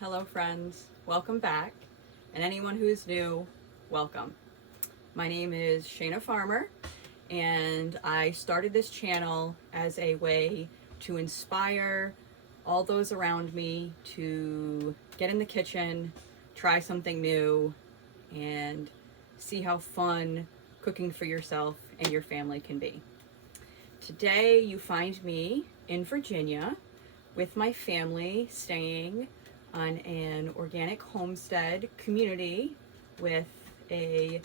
Hello friends, welcome back, and anyone who's new, welcome. My name is Shayna Farmer, and I started this channel as a way to inspire all those around me to get in the kitchen, try something new, and see how fun cooking for yourself and your family can be. Today you find me in Virginia with my family staying on an organic homestead community with a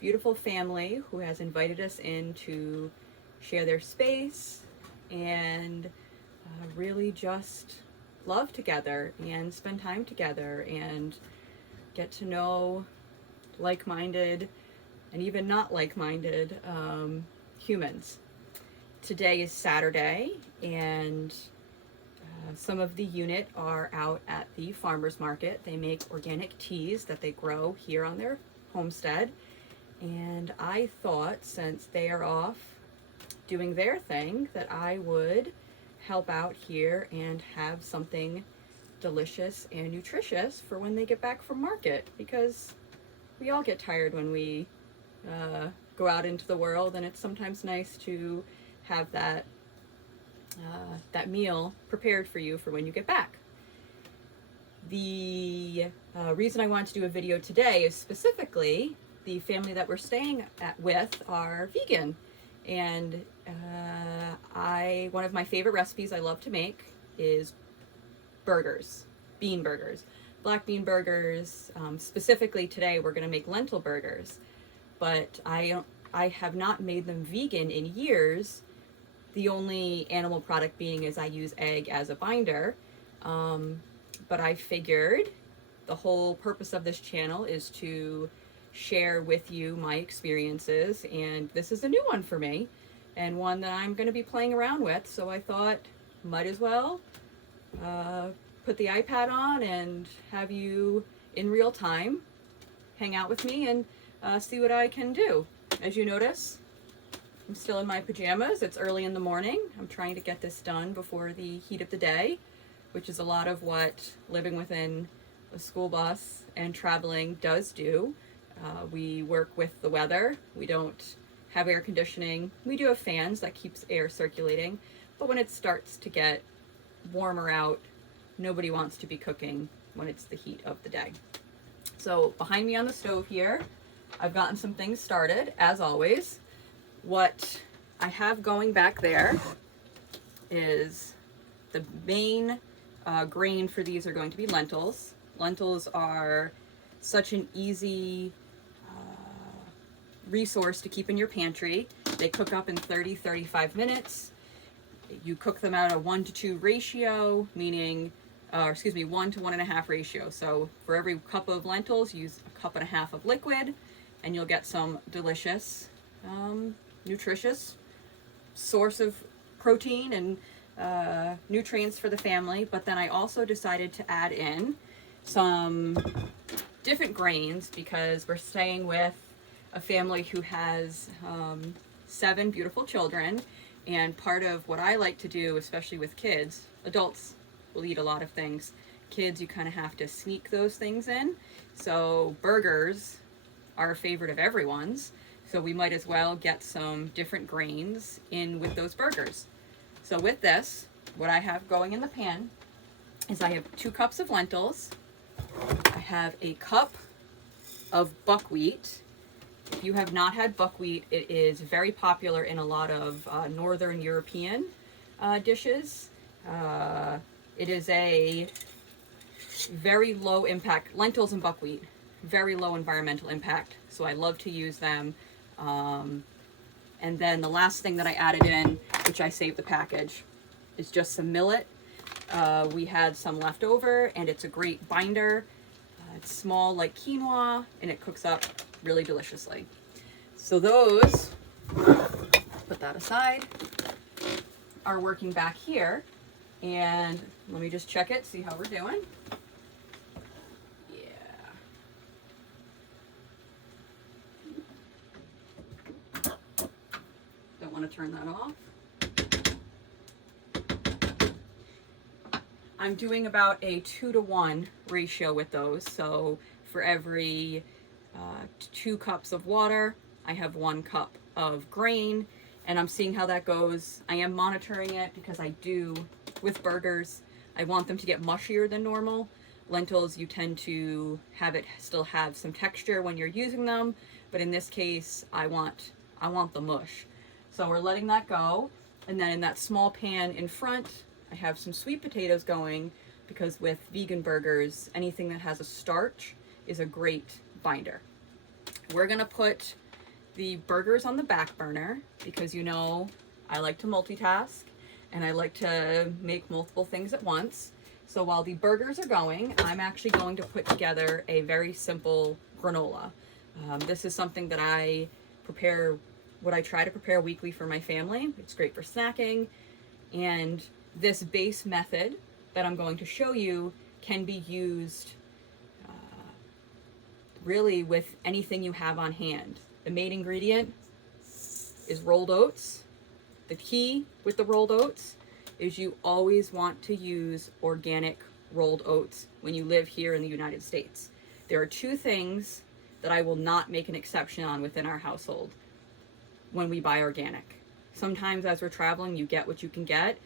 beautiful family who has invited us in to share their space and really just love together and spend time together and get to know like-minded and even not like-minded humans. Today is Saturday, and some of the unit are out at the farmers market. They make organic teas that they grow here on their homestead, and I thought, since they are off doing their thing, that I would help out here and have something delicious and nutritious for when they get back from market, because we all get tired when we go out into the world, and it's sometimes nice to have that meal prepared for you for when you get back. The reason I wanted to do a video today is specifically the family that we're staying with are vegan, and one of my favorite recipes I love to make is burgers, bean burgers, black bean burgers. Specifically today we're going to make lentil burgers, but I have not made them vegan in years. The only animal product being is I use egg as a binder, but I figured the whole purpose of this channel is to share with you my experiences, and this is a new one for me and one that I'm going to be playing around with, so I thought might as well put the iPad on and have you in real time hang out with me and see what I can do. As you notice, I'm still in my pajamas. It's early in the morning. I'm trying to get this done before the heat of the day, which is a lot of what living within a school bus and traveling does do. We work with the weather. We don't have air conditioning. We do have fans that keeps air circulating, but when it starts to get warmer out, nobody wants to be cooking when it's the heat of the day. So behind me on the stove here, I've gotten some things started, as always. What I have going back there is the main grain for these are going to be lentils. Lentils are such an easy resource to keep in your pantry. They cook up in 30-35 minutes. You cook them at a 1-to-2 ratio, meaning 1 to 1.5 ratio. So for every cup of lentils, use a cup and a half of liquid, and you'll get some delicious nutritious source of protein and nutrients for the family. But then I also decided to add in some different grains because we're staying with a family who has 7 beautiful children, and part of what I like to do, especially with kids, adults will eat a lot of things. Kids, you kind of have to sneak those things in. So burgers are a favorite of everyone's. So we might as well get some different grains in with those burgers. So with this, what I have going in the pan is I have 2 cups of lentils. I have a cup of buckwheat. If you have not had buckwheat, it is very popular in a lot of Northern European dishes. It is a very low impact, lentils and buckwheat, very low environmental impact. So I love to use them. And then the last thing that I added in, which I saved the package, is just some millet. We had some left over, and it's a great binder. It's small like quinoa, and it cooks up really deliciously. So those, put that aside, are working back here. And let me just check it, see how we're doing. Want to turn that off. I'm doing about a 2-to-1 ratio with those. So for every 2 cups of water, I have 1 cup of grain, and I'm seeing how that goes. I am monitoring it because I do, with burgers, I want them to get mushier than normal. Lentils, you tend to have it still have some texture when you're using them, but in this case, I want the mush. So we're letting that go, and then in that small pan in front, I have some sweet potatoes going, because with vegan burgers, anything that has a starch is a great binder. We're gonna put the burgers on the back burner because, you know, I like to multitask and I like to make multiple things at once. So while the burgers are going, I'm actually going to put together a very simple granola. This is something that I try to prepare weekly for my family. It's great for snacking, and this base method that I'm going to show you can be used really with anything you have on hand. The main ingredient is rolled oats. The key with the rolled oats is you always want to use organic rolled oats when you live here in the United States. There are 2 things that I will not make an exception on within our household when we buy organic. Sometimes as we're traveling, you get what you can get,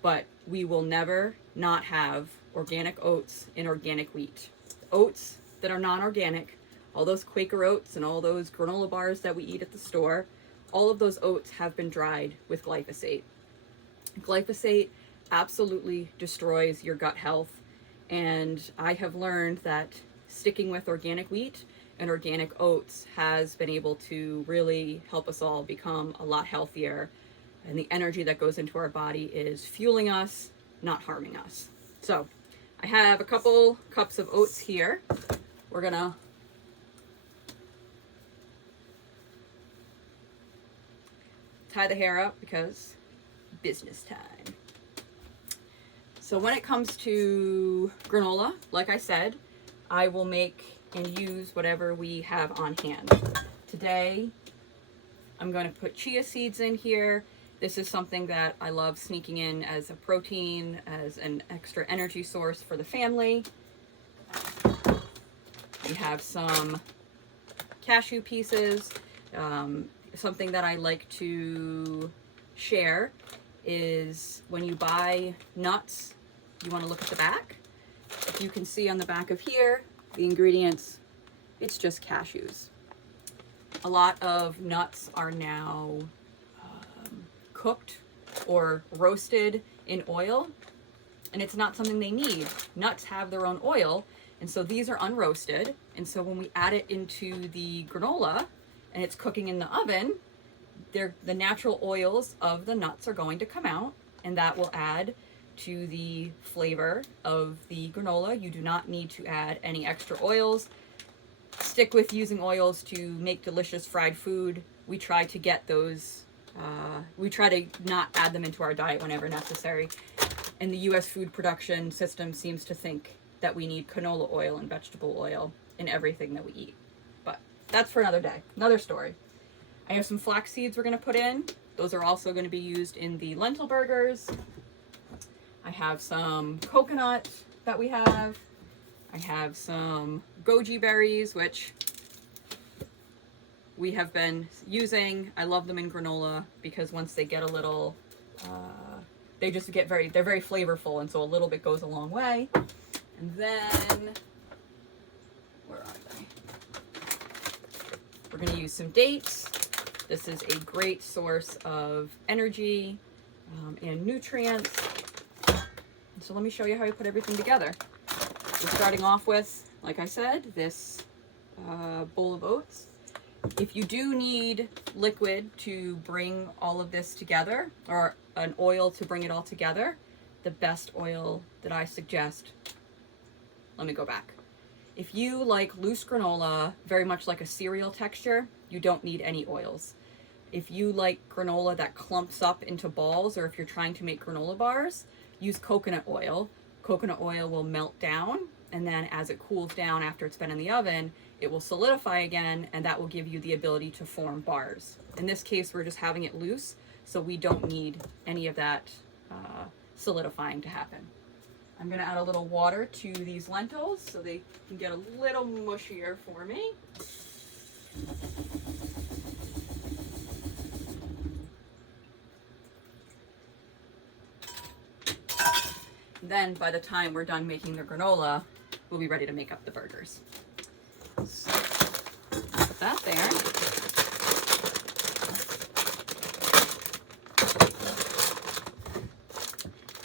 but we will never not have organic oats and organic wheat. Oats that are non-organic, all those Quaker oats and all those granola bars that we eat at the store, all of those oats have been dried with glyphosate. Glyphosate absolutely destroys your gut health, and I have learned that sticking with organic wheat and organic oats has been able to really help us all become a lot healthier, and the energy that goes into our body is fueling us, not harming us. So I have a couple cups of oats here. We're gonna tie the hair up because business time. So when it comes to granola, like I said, I will make and use whatever we have on hand. Today, I'm going to put chia seeds in here. This is something that I love sneaking in as a protein, as an extra energy source for the family. We have some cashew pieces. Something that I like to share is when you buy nuts, you want to look at the back. If you can see on the back of here, the ingredients, it's just cashews. A lot of nuts are now cooked or roasted in oil, and it's not something they need. Nuts have their own oil, and so these are unroasted, and so when we add it into the granola and it's cooking in the oven, the natural oils of the nuts are going to come out, and that will add to the flavor of the granola. You do not need to add any extra oils. Stick with using oils to make delicious fried food. We try to get those, we try to not add them into our diet whenever necessary. And the US food production system seems to think that we need canola oil and vegetable oil in everything that we eat. But that's for another day, another story. I have some flax seeds we're gonna put in. Those are also gonna be used in the lentil burgers. I have some coconut that we have. I have some goji berries, which we have been using. I love them in granola because once they get a little, they just get they're very flavorful, and so a little bit goes a long way. And then, where are they? We're gonna use some dates. This is a great source of energy and nutrients. So let me show you how you put everything together. We're starting off with, like I said, this bowl of oats. If you do need liquid to bring all of this together, or an oil to bring it all together, the best oil that I suggest, let me go back. If you like loose granola, very much like a cereal texture, you don't need any oils. If you like granola that clumps up into balls, or if you're trying to make granola bars, use coconut oil. Coconut oil will melt down, and then as it cools down after it's been in the oven, it will solidify again, and that will give you the ability to form bars. In this case, we're just having it loose, so we don't need any of that solidifying to happen. I'm gonna add a little water to these lentils so they can get a little mushier for me. Then by the time we're done making the granola, we'll be ready to make up the burgers. So, put that there.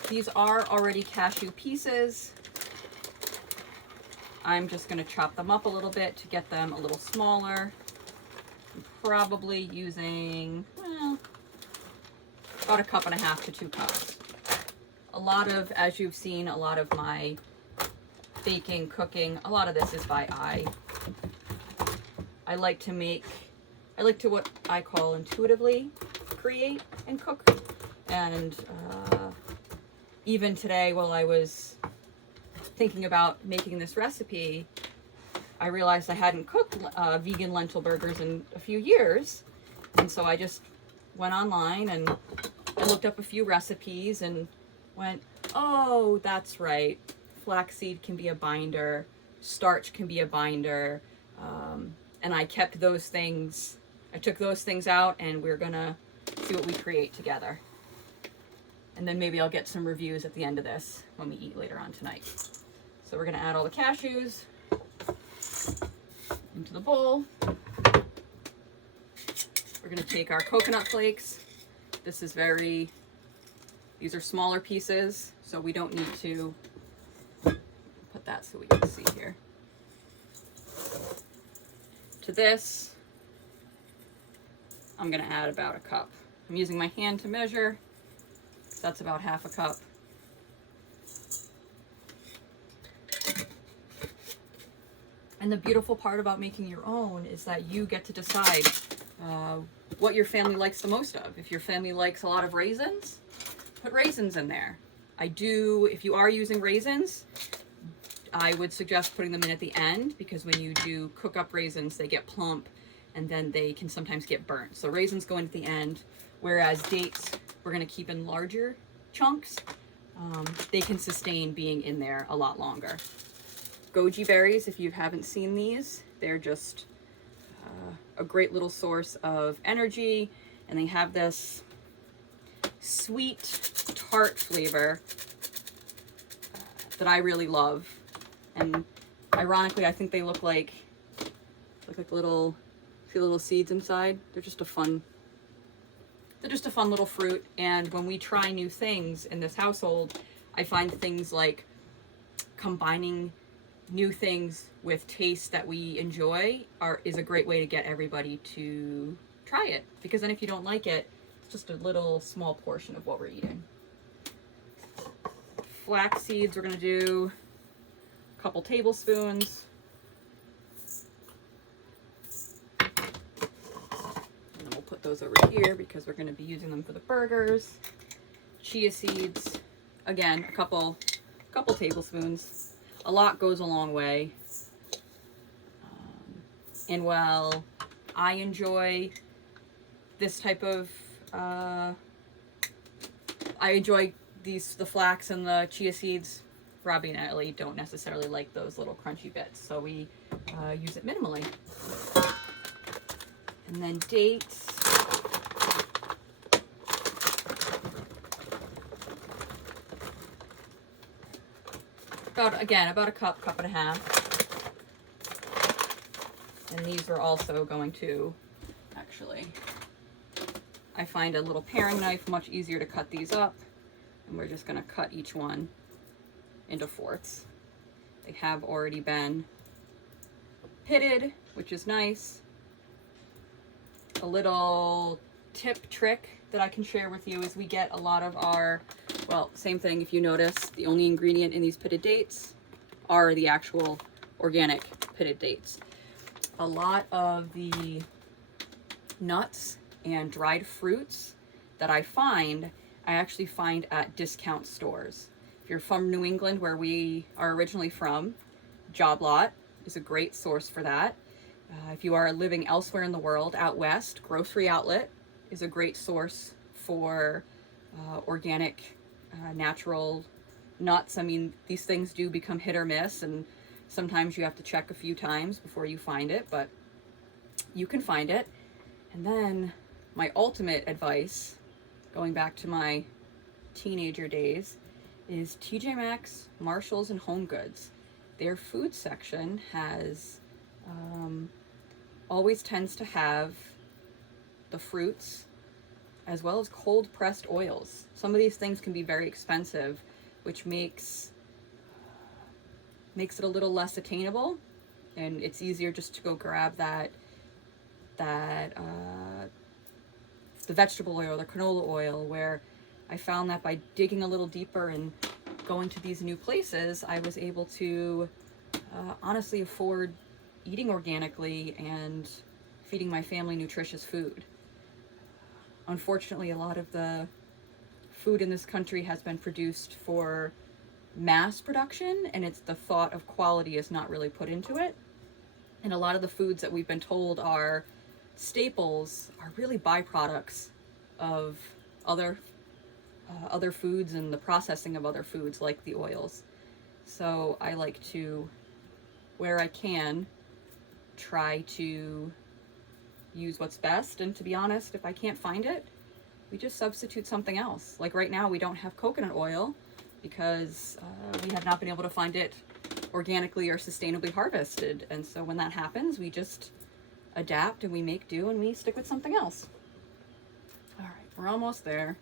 These are already cashew pieces. I'm just going to chop them up a little bit to get them a little smaller. I'm probably using, well, about 1.5 cups to 2 cups. A lot of, as you've seen, a lot of my baking, cooking, a lot of this is by eye. I like to what I call intuitively create and cook. And even today, while I was thinking about making this recipe, I realized I hadn't cooked vegan lentil burgers in a few years. And so I just went online and I looked up a few recipes and went, oh, that's right. Flaxseed can be a binder. Starch can be a binder. And I kept those things. I took those things out and we're gonna see what we create together. And then maybe I'll get some reviews at the end of this when we eat later on tonight. So we're gonna add all the cashews into the bowl. We're gonna take our coconut flakes. These are smaller pieces, so we don't need to put that so we can see here. To this, I'm gonna add about 1 cup. I'm using my hand to measure, so that's about 1/2 cup. And the beautiful part about making your own is that you get to decide what your family likes the most of. If your family likes a lot of raisins, put raisins in there. If you are using raisins, I would suggest putting them in at the end, because when you do cook up raisins, they get plump and then they can sometimes get burnt. So raisins go in at the end, whereas dates, we're gonna keep in larger chunks. They can sustain being in there a lot longer. Goji berries, if you haven't seen these, they're just a great little source of energy, and they have this sweet, tart flavor that I really love. And ironically, I think they look like little seeds inside. They're just a fun little fruit. And when we try new things in this household, I find things like combining new things with tastes that we enjoy is a great way to get everybody to try it. Because then if you don't like it, it's just a little small portion of what we're eating. Flax seeds, we're gonna do a couple tablespoons. And then we'll put those over here because we're gonna be using them for the burgers. Chia seeds, again, a couple tablespoons. A lot goes a long way. And while I enjoy this type of, I enjoy the flax and the chia seeds, Robbie and Ellie don't necessarily like those little crunchy bits, so we use it minimally. And then dates. About a cup and a half. And these are also going to, actually, I find a little paring knife much easier to cut these up. And we're just going to cut each one into fourths. They have already been pitted, which is nice. A little tip trick that I can share with you is we get a lot of our, well, same thing, if you notice, the only ingredient in these pitted dates are the actual organic pitted dates. A lot of the nuts and dried fruits that I actually find at discount stores. If you're from New England, where we are originally from, Job Lot is a great source for that. If you are living elsewhere in the world, out west, Grocery Outlet is a great source for organic, natural nuts. I mean, these things do become hit or miss, and sometimes you have to check a few times before you find it, but you can find it. And then my ultimate advice, going back to my teenager days, is TJ Maxx, Marshalls, and Home Goods. Their food section has always tends to have the fruits as well as cold pressed oils. Some of these things can be very expensive, which makes it a little less attainable, and it's easier just to go grab the vegetable oil, the canola oil, where I found that by digging a little deeper and going to these new places, I was able to honestly afford eating organically and feeding my family nutritious food. Unfortunately, a lot of the food in this country has been produced for mass production, and it's the thought of quality is not really put into it. And a lot of the foods that we've been told are staples are really byproducts of other foods and the processing of other foods, like the oils. So I like to, where I can, try to use what's best. And to be honest, if I can't find it, we just substitute something else. Like right now, we don't have coconut oil because we have not been able to find it organically or sustainably harvested. And so when that happens, we just adapt and we make do and we stick with something else. All right, we're almost there,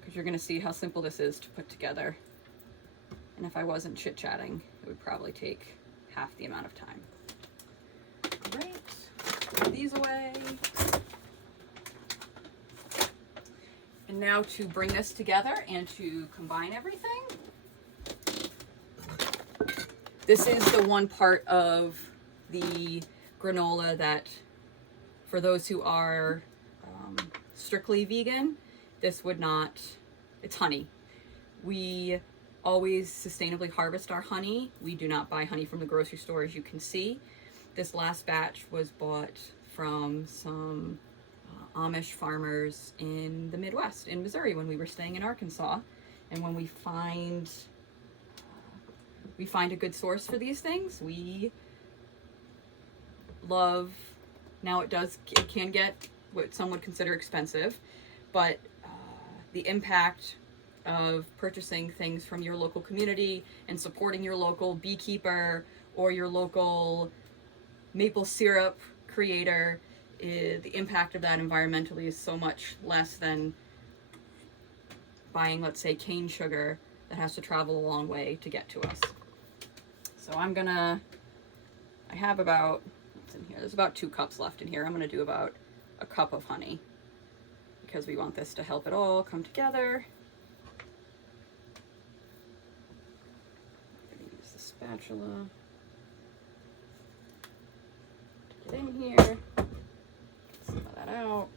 because you're going to see how simple this is to put together. And if I wasn't chit-chatting, it would probably take half the amount of time. Great. Put these away. And now to bring this together and to combine everything. This is the one part of the granola that, for those who are strictly vegan, this would not, it's honey. We always sustainably harvest our honey. We do not buy honey from the grocery store, as you can see. This last batch was bought from some Amish farmers in the Midwest, in Missouri, when we were staying in Arkansas. And when we find a good source for these things, we love. Now it can get what some would consider expensive, but the impact of purchasing things from your local community and supporting your local beekeeper or your local maple syrup creator, the impact of that environmentally is so much less than buying, let's say, cane sugar that has to travel a long way to get to us. So I have about, what's in here? There's about 2 cups left in here. I'm gonna do about a cup of honey because we want this to help it all come together. I'm gonna use the spatula to get in here, get some of that out.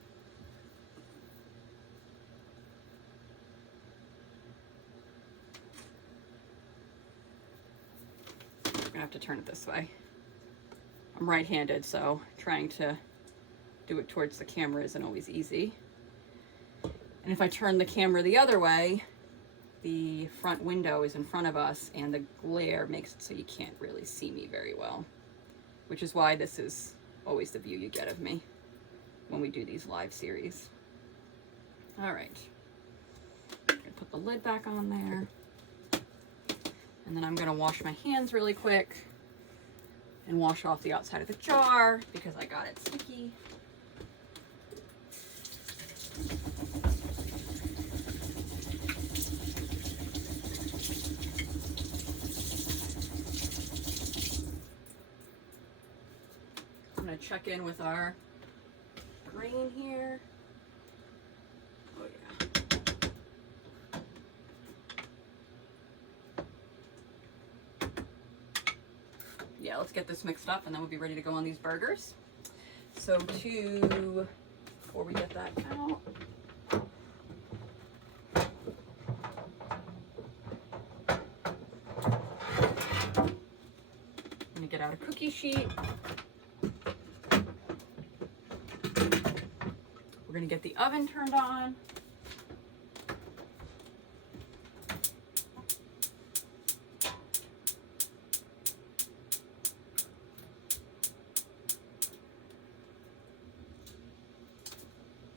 I'm gonna have to turn it this way. I'm right-handed, so trying to do it towards the camera isn't always easy. And if I turn the camera the other way, the front window is in front of us and the glare makes it so you can't really see me very well, which is why this is always the view you get of me when we do these live series. All right, I'm gonna put the lid back on there, and then I'm gonna wash my hands really quick and wash off the outside of the jar because I got it sticky. I'm gonna check in with our grain here. Oh yeah. Yeah, let's get this mixed up and then we'll be ready to go on these burgers. So before we get that out, I'm gonna get out a cookie sheet. We're gonna get the oven turned on.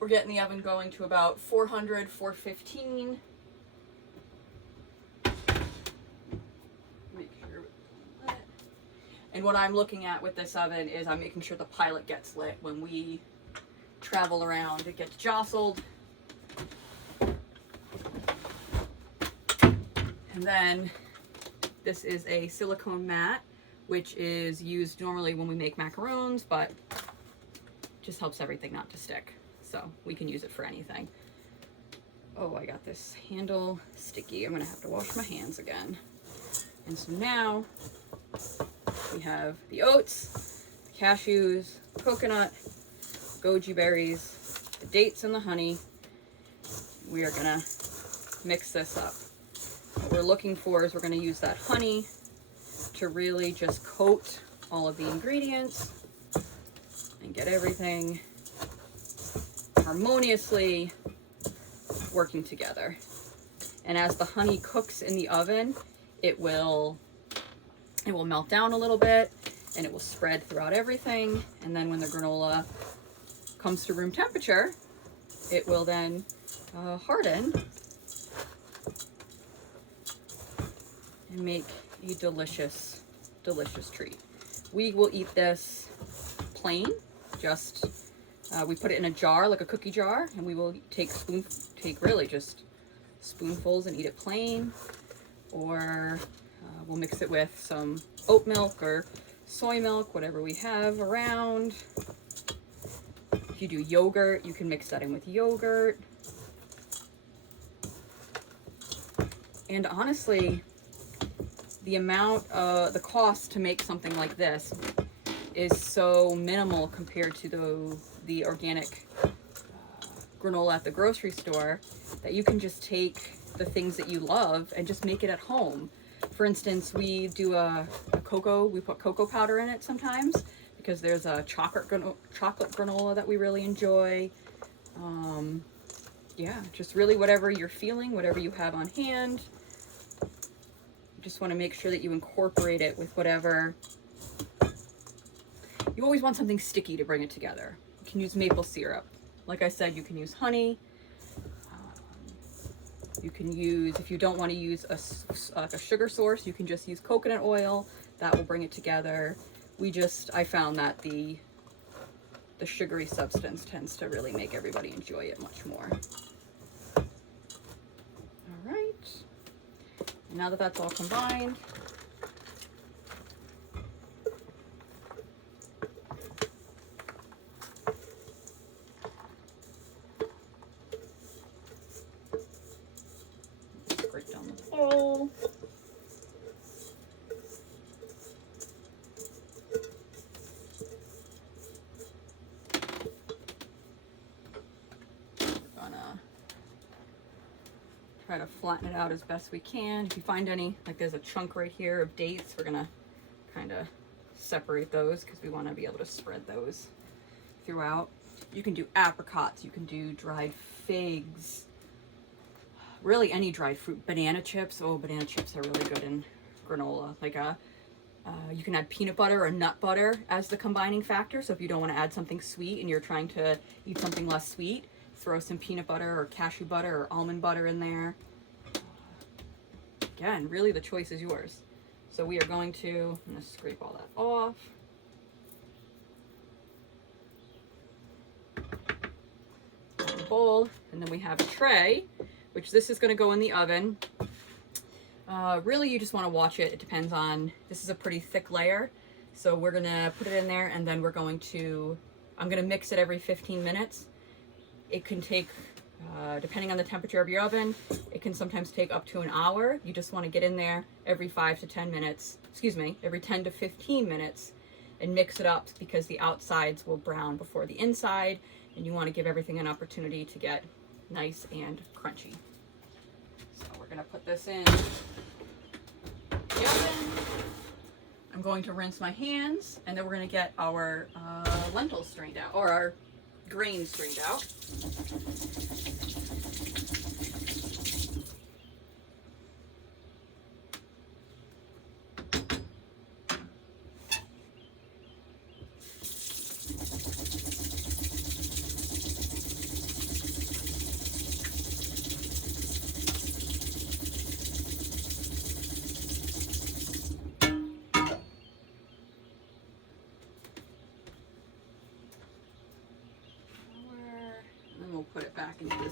We're getting the oven going to about 400, 415. Make sure. And what I'm looking at with this oven is I'm making sure the pilot gets lit. When we travel around, it gets jostled. And then this is a silicone mat, which is used normally when we make macaroons, but just helps everything not to stick. So we can use it for anything. Oh, I got this handle sticky. I'm gonna have to wash my hands again. And so now we have the oats, the cashews, coconut, goji berries, the dates and the honey. We are gonna mix this up. What we're looking for is we're gonna use that honey to really just coat all of the ingredients and get everything harmoniously working together. And as the honey cooks in the oven, it will melt down a little bit and it will spread throughout everything. And then when the granola comes to room temperature, it will then harden and make a delicious, delicious treat. We will eat this plain, just we put it in a jar, like a cookie jar, and we will take really just spoonfuls and eat it plain, or we'll mix it with some oat milk or soy milk, whatever we have around. If you do yogurt, you can mix that in with yogurt. And honestly, the cost to make something like this is so minimal compared to the organic granola at the grocery store, that you can just take the things that you love and just make it at home. For instance, we do a cocoa, we put cocoa powder in it sometimes because there's a chocolate granola that we really enjoy. Yeah, just really whatever you're feeling, whatever you have on hand. Just want to make sure that you incorporate it with whatever. You always want something sticky to bring it together. You can use maple syrup. Like I said, you can use honey. You can use, if you don't want to use a sugar source, you can just use coconut oil. That will bring it together. I found that the sugary substance tends to really make everybody enjoy it much more. All right. Now that that's all combined, scrape down the bowl. Try to flatten it out as best we can. If you find any, like there's a chunk right here of dates, we're gonna kind of separate those because we want to be able to spread those throughout. You can do apricots, you can do dried figs, really any dried fruit. Banana chips, oh, banana chips are really good in granola. Like you can add peanut butter or nut butter as the combining factor. So if you don't want to add something sweet and you're trying to eat something less sweet, throw some peanut butter or cashew butter or almond butter in there. Again, really the choice is yours. So we are going to, I'm going to scrape all that off. The bowl, and then we have a tray, which this is going to go in the oven. Really, you just want to watch it. It depends on, this is a pretty thick layer. So we're going to put it in there, and then I'm going to mix it every 15 minutes. It can take, depending on the temperature of your oven, it can sometimes take up to an hour. You just want to get in there every 5 to 10 minutes, every 10 to 15 minutes and mix it up because the outsides will brown before the inside, and you want to give everything an opportunity to get nice and crunchy. So we're going to put this in the oven. I'm going to rinse my hands, and then we're going to get our lentils strained out, or our grains strained out.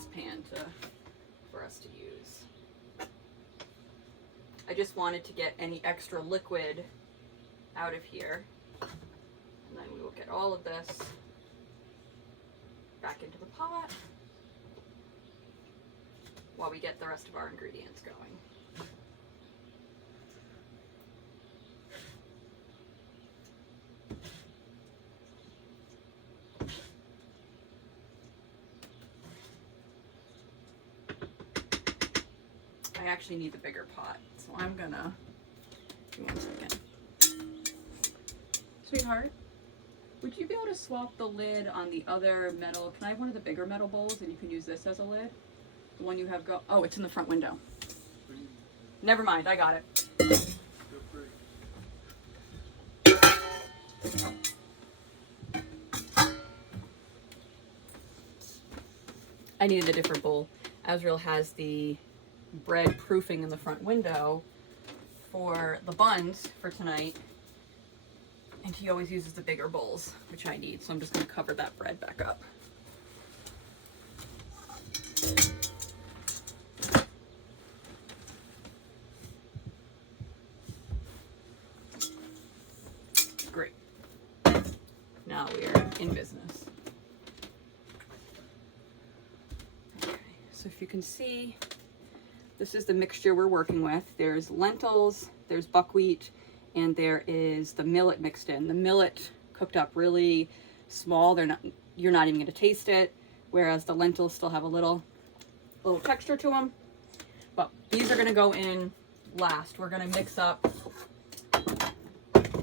this pan for us to use. I just wanted to get any extra liquid out of here. And then we will get all of this back into the pot while we get the rest of our ingredients going. I actually need the bigger pot, so I'm gonna, give me 1 second. Sweetheart, would you be able to swap the lid on the other metal? Can I have one of the bigger metal bowls and you can use this as a lid? The one you have oh, it's in the front window. Never mind, I got it. I needed a different bowl. Azrael has the bread proofing in the front window for the buns for tonight, and he always uses the bigger bowls, which I need, so I'm just going to cover that bread back up. Great. Now we are in business. Okay, so if you can see, this is the mixture we're working with. There's lentils, there's buckwheat, and there is the millet mixed in. The millet cooked up really small. You're not even going to taste it, whereas the lentils still have a little texture to them. But these are going to go in last. We're going to mix up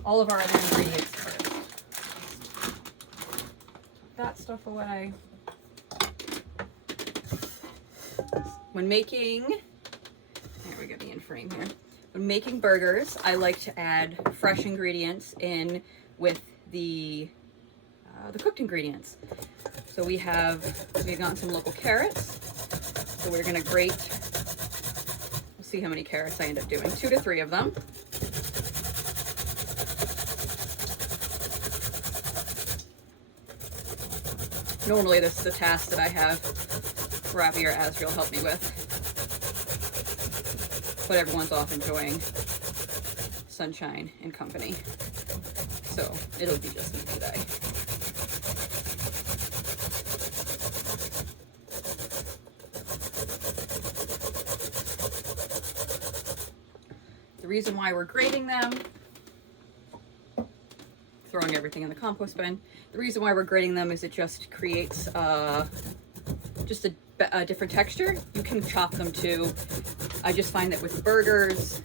all of our other ingredients first. Put that stuff away. When making, here we get me in frame here. When making burgers, I like to add fresh ingredients in with the cooked ingredients. So we've gotten some local carrots. So we're gonna grate, we'll see how many carrots I end up doing, 2 to 3 of them. Normally this is a task that I have Ravi or Azrael help me with, but everyone's off enjoying sunshine and company, so it'll be just me today. The reason why we're grating them, throwing everything in the compost bin, the reason why we're grating them is it just creates just a different texture. You can chop them too. I just find that with burgers,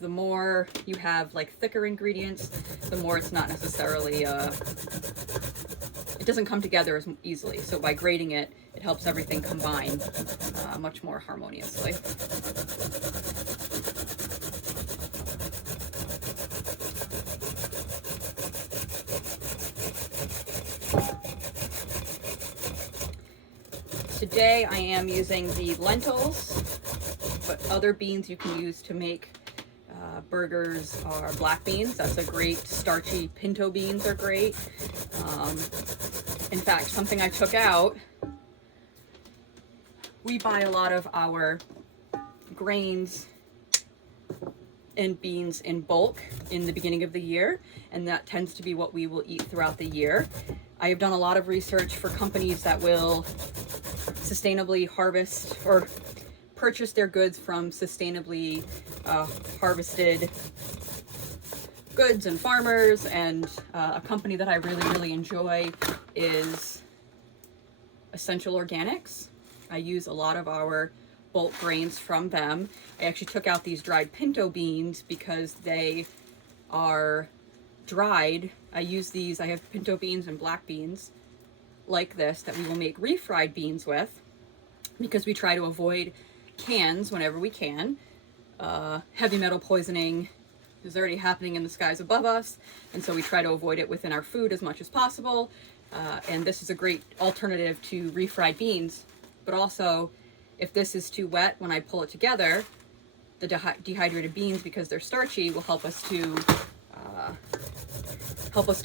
the more you have like thicker ingredients, the more it's not necessarily, it doesn't come together as easily. So by grating it, it helps everything combine much more harmoniously. Today I am using the lentils, but other beans you can use to make burgers are black beans. That's a great starchy, pinto beans are great. In fact, something I took out, we buy a lot of our grains and beans in bulk in the beginning of the year, and that tends to be what we will eat throughout the year. I have done a lot of research for companies that will sustainably harvest or purchase their goods from sustainably harvested goods and farmers, and a company that I really enjoy is Essential Organics. I use a lot of our bulk grains from them. I actually took out these dried pinto beans because they are dried. I use these, I have pinto beans and black beans like this that we will make refried beans with, because we try to avoid cans whenever we can. Heavy metal poisoning is already happening in the skies above us, and so we try to avoid it within our food as much as possible. And this is a great alternative to refried beans, but also if this is too wet when I pull it together, the dehydrated beans, because they're starchy, will help us to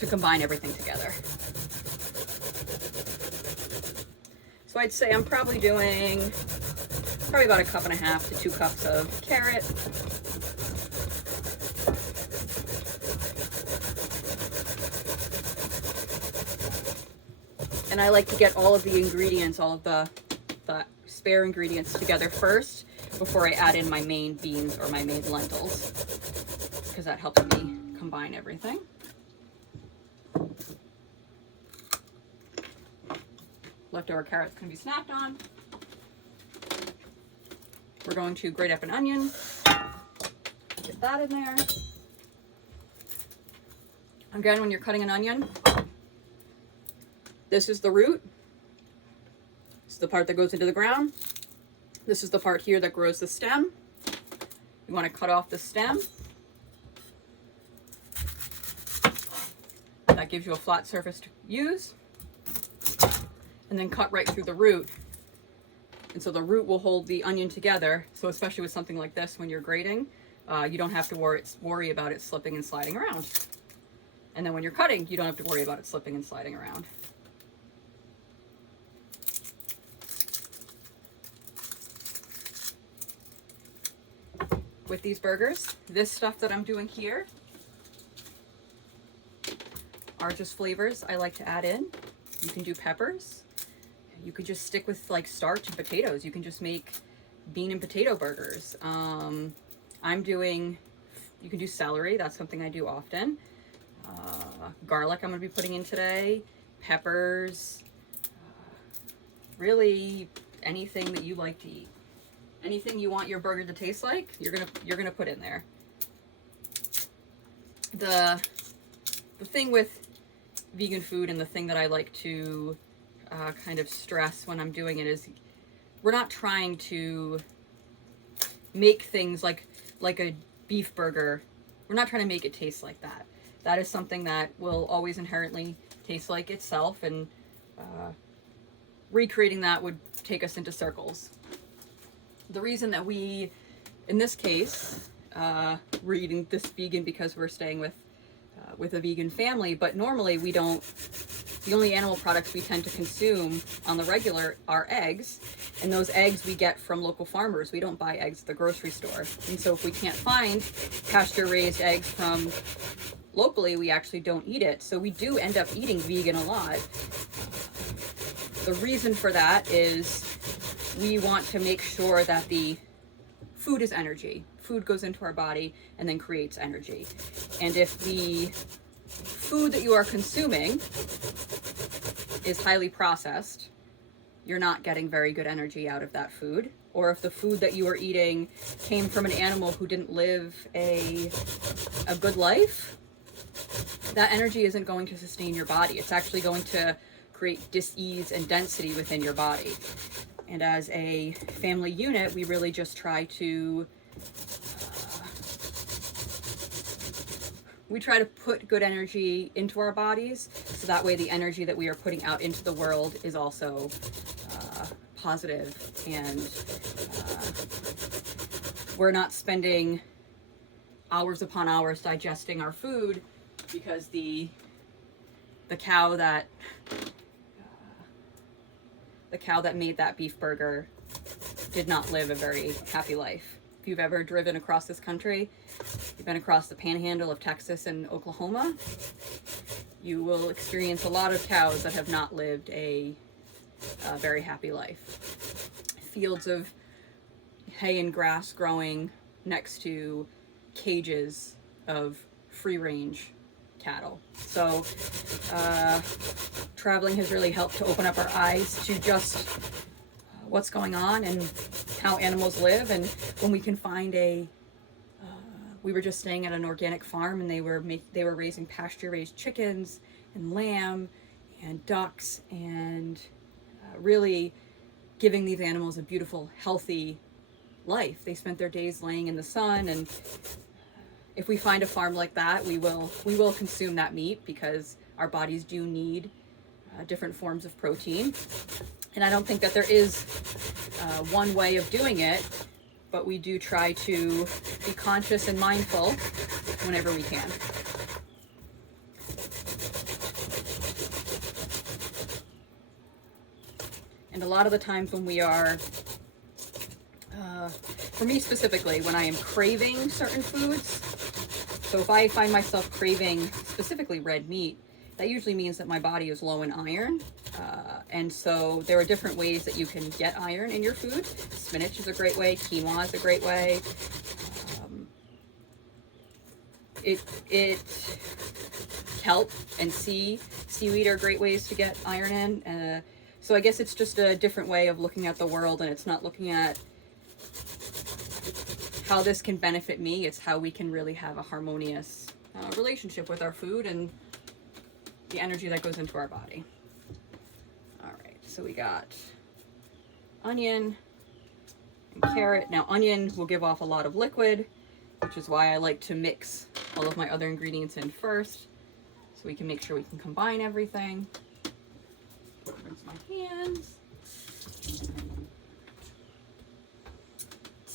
combine everything together. So I'd say I'm probably doing about 1.5 cups to 2 cups of carrot. And I like to get all of the ingredients, all of the spare ingredients together first before I add in my main beans or my main lentils, because that helps me combine everything. Leftover carrots can be snacked on. We're going to grate up an onion, get that in there. Again, when you're cutting an onion, this is the root. This is the part that goes into the ground. This is the part here that grows the stem. You want to cut off the stem. That gives you a flat surface to use. And then cut right through the root. And so the root will hold the onion together. So especially with something like this, when you're grating, you don't have to worry about it slipping and sliding around. And then when you're cutting, you don't have to worry about it slipping and sliding around. With these burgers, this stuff that I'm doing here are just flavors I like to add in. You can do peppers. You could just stick with like starch and potatoes. You can just make bean and potato burgers. You can do celery. That's something I do often. Garlic I'm going to be putting in today. Peppers. Really anything that you like to eat. Anything you want your burger to taste like, you're gonna put in there. The thing with vegan food, and the thing that I like to kind of stress when I'm doing it, is we're not trying to make things like a beef burger. We're not trying to make it taste like that. That is something that will always inherently taste like itself, and recreating that would take us into circles. The reason that we, in this case, we're eating this vegan because we're staying with a vegan family, but normally we don't. The only animal products we tend to consume on the regular are eggs, and those eggs we get from local farmers. We don't buy eggs at the grocery store. And so if we can't find pasture-raised eggs from locally, we actually don't eat it. So we do end up eating vegan a lot. The reason for that is we want to make sure that the food is energy. Food goes into our body and then creates energy. And if the food that you are consuming is highly processed, you're not getting very good energy out of that food. Or if the food that you are eating came from an animal who didn't live a good life, that energy isn't going to sustain your body. It's actually going to create dis-ease and density within your body. And as a family unit, we really just try to put good energy into our bodies, so that way the energy that we are putting out into the world is also positive, and we're not spending hours upon hours digesting our food because the cow that made that beef burger did not live a very happy life. If you've ever driven across this country, you've been across the panhandle of Texas and Oklahoma, you will experience a lot of cows that have not lived a very happy life. Fields of hay and grass growing next to cages of free-range cattle. So traveling has really helped to open up our eyes to just what's going on and how animals live. And when we can find we were just staying at an organic farm, and they were raising pasture-raised chickens and lamb and ducks, and really giving these animals a beautiful, healthy life. They spent their days laying in the sun, and if we find a farm like that, we will consume that meat, because our bodies do need different forms of protein. And I don't think that there is one way of doing it, but we do try to be conscious and mindful whenever we can. And a lot of the times when we are, for me specifically, when I am craving certain foods, so if I find myself craving specifically red meat, that usually means that my body is low in iron. And so there are different ways that you can get iron in your food. Spinach is a great way. Quinoa is a great way. Kelp and seaweed are great ways to get iron in. So I guess it's just a different way of looking at the world, and it's not looking at how this can benefit me. It's how we can really have a harmonious relationship with our food and the energy that goes into our body. All right, so we got onion and carrot. Now, onion will give off a lot of liquid, which is why I like to mix all of my other ingredients in first, so we can make sure we can combine everything. Rinse my hands.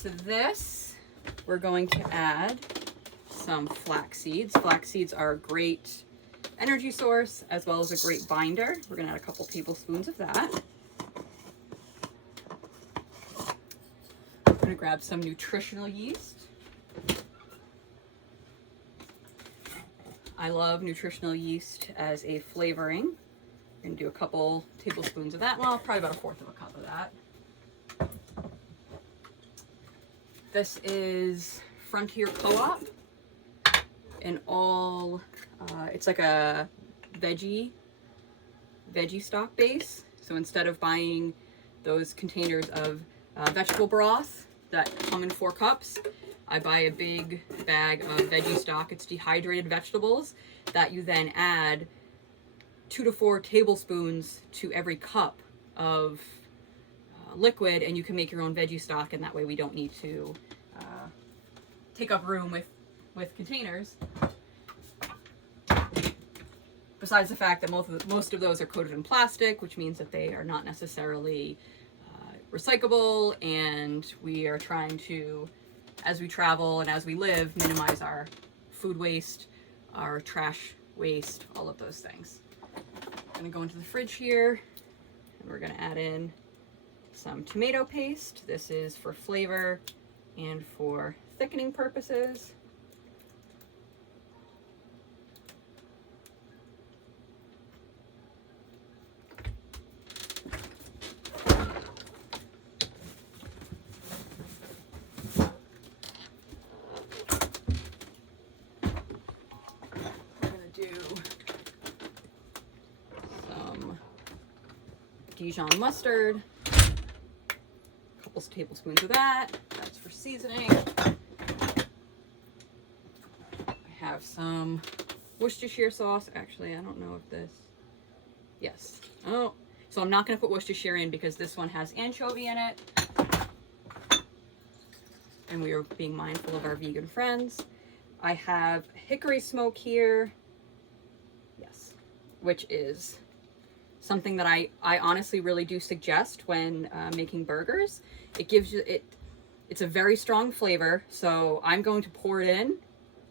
To this, we're going to add some flax seeds. Flax seeds are a great energy source as well as a great binder. We're going to add a couple tablespoons of that. I'm going to grab some nutritional yeast. I love nutritional yeast as a flavoring. I'm going to do a couple tablespoons of that. Well, probably about a fourth of a cup of that. This is Frontier Co-op, and all, it's like a veggie stock base. So instead of buying those containers of vegetable broth that come in 4 cups, I buy a big bag of veggie stock. It's dehydrated vegetables that you then add 2 to 4 tablespoons to every cup of liquid, and you can make your own veggie stock, and that way we don't need to take up room with containers. Besides the fact that most of those are coated in plastic, which means that they are not necessarily recyclable, and we are trying to, as we travel and as we live, minimize our food waste, our trash waste, all of those things. I'm gonna go into the fridge here, and we're gonna add in some tomato paste. This is for flavor and for thickening purposes. Dijon mustard, a couple tablespoons of that. That's for seasoning. I have some Worcestershire sauce. Actually, I don't know if this, yes. Oh, so I'm not going to put Worcestershire in because this one has anchovy in it. And we are being mindful of our vegan friends. I have hickory smoke here. Yes, which is something that I honestly really do suggest when making burgers. It gives you, it's a very strong flavor, so I'm going to pour it in.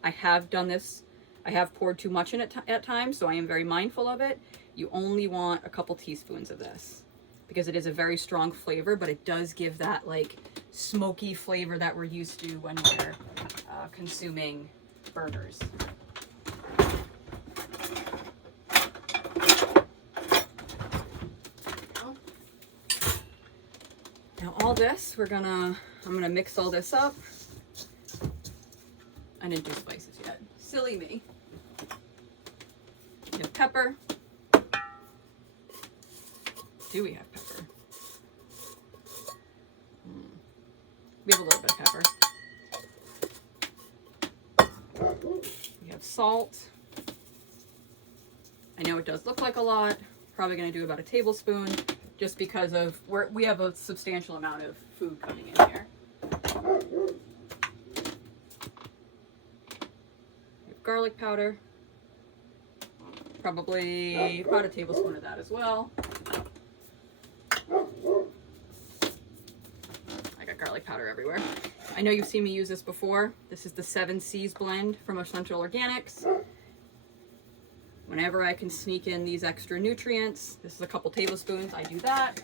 I have done this, I have poured too much in it at times, so I am very mindful of it. You only want a couple teaspoons of this because it is a very strong flavor, but it does give that like smoky flavor that we're used to when we're consuming burgers. Now all this, I'm gonna mix all this up. I didn't do spices yet. Silly me. We have pepper. Do we have pepper? We have a little bit of pepper. We have salt. I know it does look like a lot. Probably gonna do about a tablespoon, just because of we have a substantial amount of food coming in here. We have garlic powder. Probably about a tablespoon of that as well. I got garlic powder everywhere. I know you've seen me use this before. This is the 7 C's blend from Essential Organics. Whenever I can sneak in these extra nutrients, this is a couple tablespoons, I do that.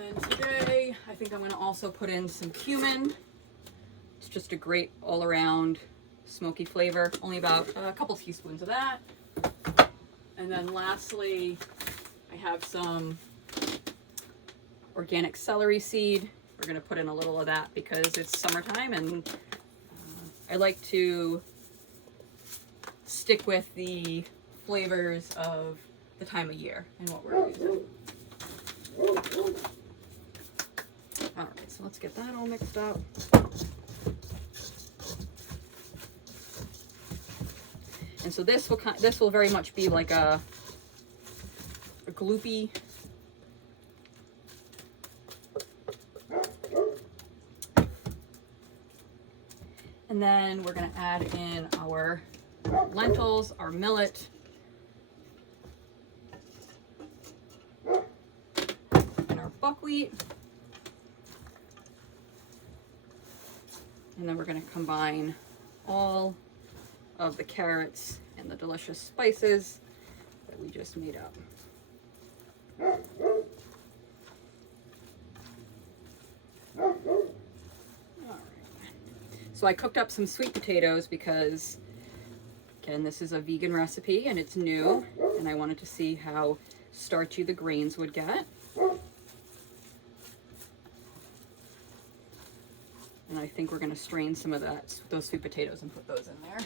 then today, I think I'm going to also put in some cumin. It's just a great all-around smoky flavor. Only about a couple teaspoons of that. And then lastly, I have some organic celery seed. We're going to put in a little of that because it's summertime, and I like to stick with the flavors of the time of year and what we're using. All right, so let's get that all mixed up. And so this will very much be like a gloopy and then we're going to add in our lentils, our millet, and our buckwheat. And then we're going to combine all of the carrots and the delicious spices that we just made up. All right. So I cooked up some sweet potatoes because, again, this is a vegan recipe and it's new, and I wanted to see how starchy the grains would get. And I think we're going to strain some of those sweet potatoes and put those in there.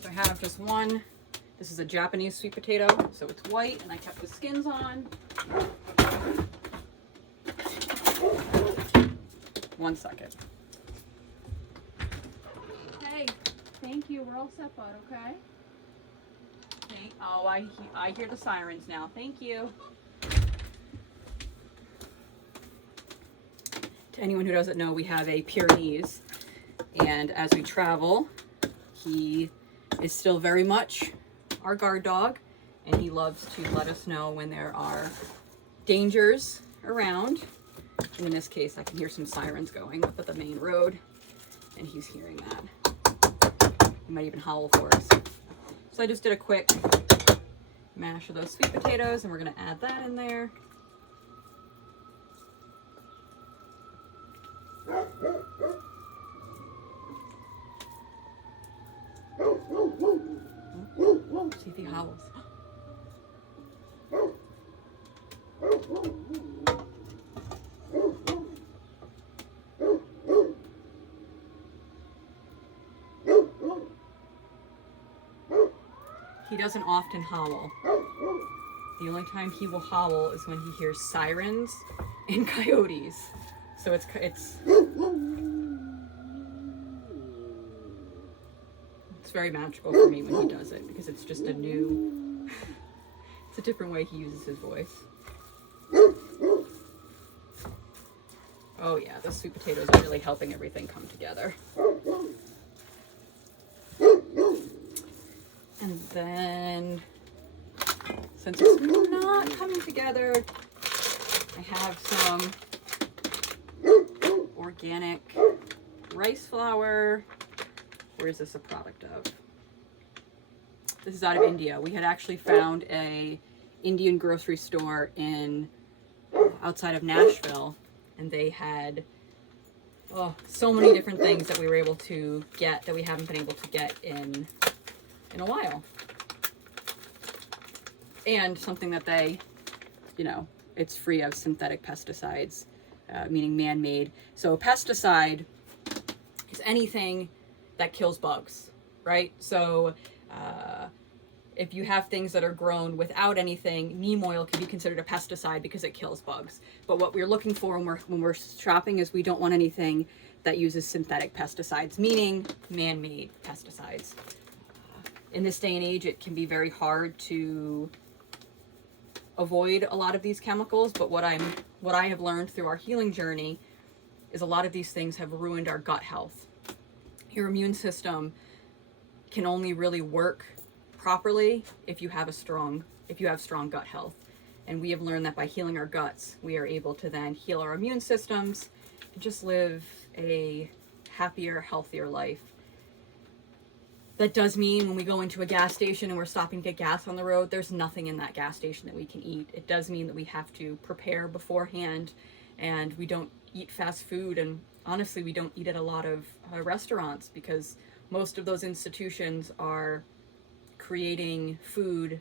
So I have just one. This is a Japanese sweet potato, so it's white, and I kept the skins on. 1 second. Okay, thank you. We're all set, bud, okay? Oh, I hear the sirens now. Thank you. To anyone who doesn't know, we have a Pyrenees, and as we travel, he is still very much our guard dog, and he loves to let us know when there are dangers around. And in this case, I can hear some sirens going up at the main road, and he's hearing that. He might even howl for us. So I just did a quick mash of those sweet potatoes, and we're going to add that in there. See if he howls. He doesn't often howl. The only time he will howl is when he hears sirens and coyotes. So it's very magical for me when he does it, because it's just it's a different way he uses his voice. Oh yeah, the sweet potatoes are really helping everything come together. And then, since it's not coming together, I have some organic rice flour. Where is this a product of? This is out of India. We had actually found a Indian grocery store outside of Nashville, and they had so many different things that we were able to get that we haven't been able to get in a while. And something that they, it's free of synthetic pesticides, meaning man-made. So a pesticide is anything that kills bugs, right? So if you have things that are grown without anything, neem oil can be considered a pesticide because it kills bugs. But what we're looking for when we're shopping is we don't want anything that uses synthetic pesticides, meaning man-made pesticides. In this day and age, it can be very hard to avoid a lot of these chemicals, but what I have learned through our healing journey is a lot of these things have ruined our gut health. Your immune system can only really work properly if you have strong gut health. And we have learned that by healing our guts, we are able to then heal our immune systems and just live a happier, healthier life. That does mean when we go into a gas station and we're stopping to get gas on the road, there's nothing in that gas station that we can eat. It does mean that we have to prepare beforehand, and we don't eat fast food, and honestly, we don't eat at a lot of restaurants, because most of those institutions are creating food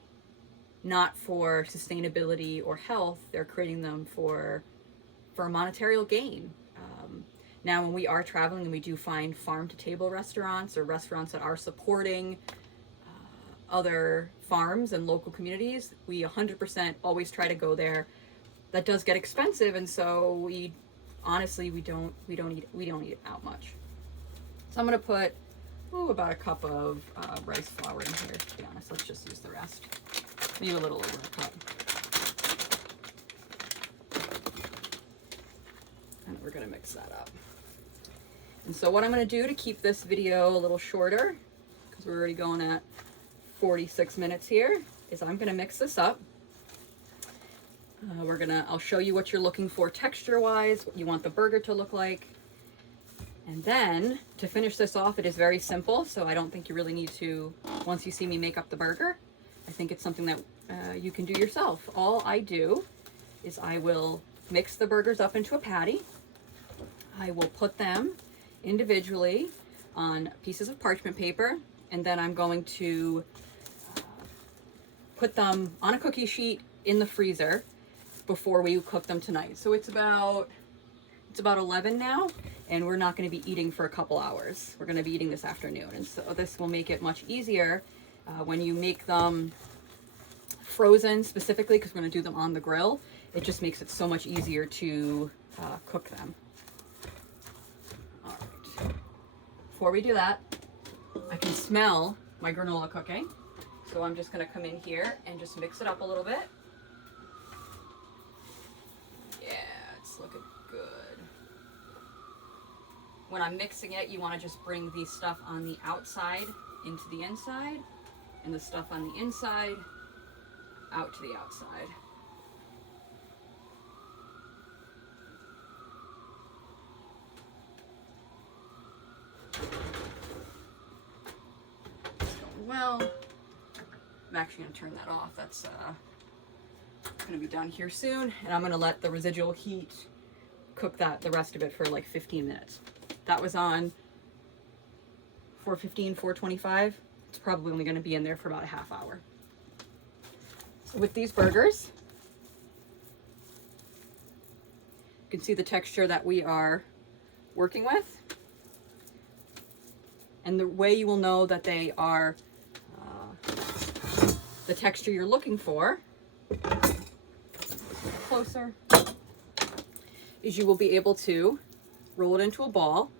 not for sustainability or health. They're creating them for monetary gain. Now, when we are traveling and we do find farm-to-table restaurants or restaurants that are supporting other farms and local communities, we 100% always try to go there. That does get expensive, and so we honestly we don't eat it out much. So I'm gonna put about a cup of rice flour in here. To be honest, let's just use the rest. Maybe a little over a cup. And we're gonna mix that up. And so what I'm going to do to keep this video a little shorter, because we're already going at 46 minutes here, is I'm going to mix this up. I'll show you what you're looking for texture-wise, what you want the burger to look like. And then, to finish this off, it is very simple, so I don't think you really need to, once you see me make up the burger, I think it's something that you can do yourself. All I do is I will mix the burgers up into a patty. I will put them individually on pieces of parchment paper, and then I'm going to put them on a cookie sheet in the freezer before we cook them tonight. So it's about 11 now, and we're not going to be eating for a couple hours. We're going to be eating this afternoon, and so this will make it much easier when you make them frozen, specifically because we're going to do them on the grill. It just makes it so much easier to cook them. Before we do that, I can smell my granola cooking. So I'm just going to come in here and just mix it up a little bit. Yeah, it's looking good. When I'm mixing it, you want to just bring the stuff on the outside into the inside, and the stuff on the inside out to the outside. Well, I'm actually going to turn that off. That's going to be done here soon, and I'm going to let the residual heat cook the rest of it for like 15 minutes. That was on 415, 425. It's probably only going to be in there for about a half hour. So with these burgers, you can see the texture that we are working with, and the way you will know that they are the texture you're looking for, closer, is you will be able to roll it into a ball.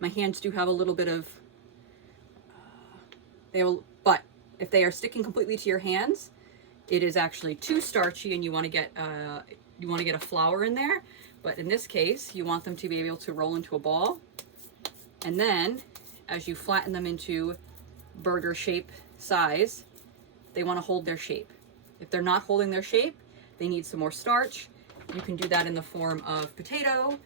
My hands do have a little bit of, but if they are sticking completely to your hands, it is actually too starchy, and you want to get a flour in there. But in this case, you want them to be able to roll into a ball, and then as you flatten them into burger shape size, they want to hold their shape. If they're not holding their shape, they need some more starch. You can do that in the form of potato.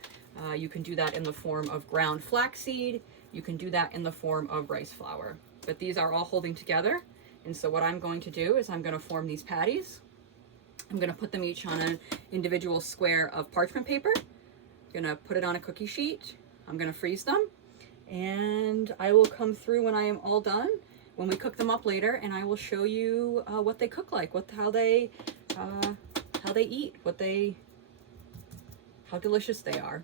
You can do that in the form of ground flaxseed. You can do that in the form of rice flour. But these are all holding together. And so what I'm going to do is I'm going to form these patties. I'm going to put them each on an individual square of parchment paper. I'm going to put it on a cookie sheet. I'm going to freeze them. And I will come through when I am all done, when we cook them up later, and I will show you what they cook like, how they eat, how delicious they are.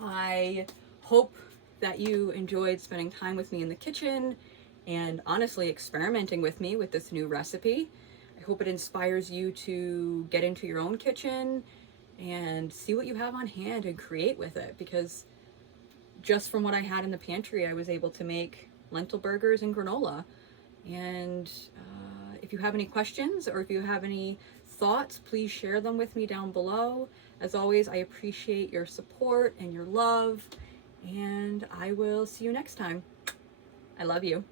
I hope that you enjoyed spending time with me in the kitchen and honestly experimenting with me with this new recipe. I hope it inspires you to get into your own kitchen and see what you have on hand and create with it, because just from what I had in the pantry, I was able to make lentil burgers and granola. And if you have any questions or if you have any thoughts, please share them with me down below. As always, I appreciate your support and your love, and I will see you next time. I love you.